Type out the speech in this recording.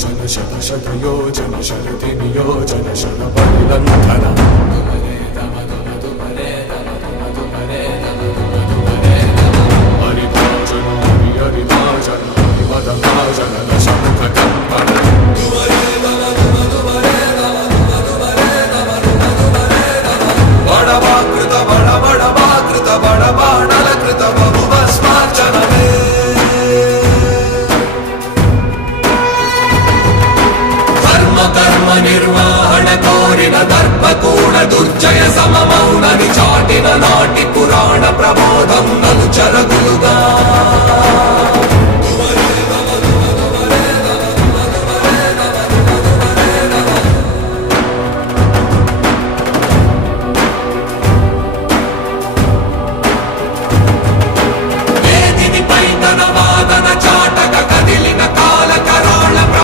योजन शत शत योजन शरति नियोजन शर परिलंघन हरिभाजन हरिभाजन हरिमदभाजन दशमुख कंपन बड़वाकृत बड़वाकृत बड़वाणलकृत बहुभस्मार्चन कर्म निर्वाहण कोरिन दर्पकूण दुर्जय सममौननि चाटिन नाटि पुराण प्रबोधं नलुचरगुलुगा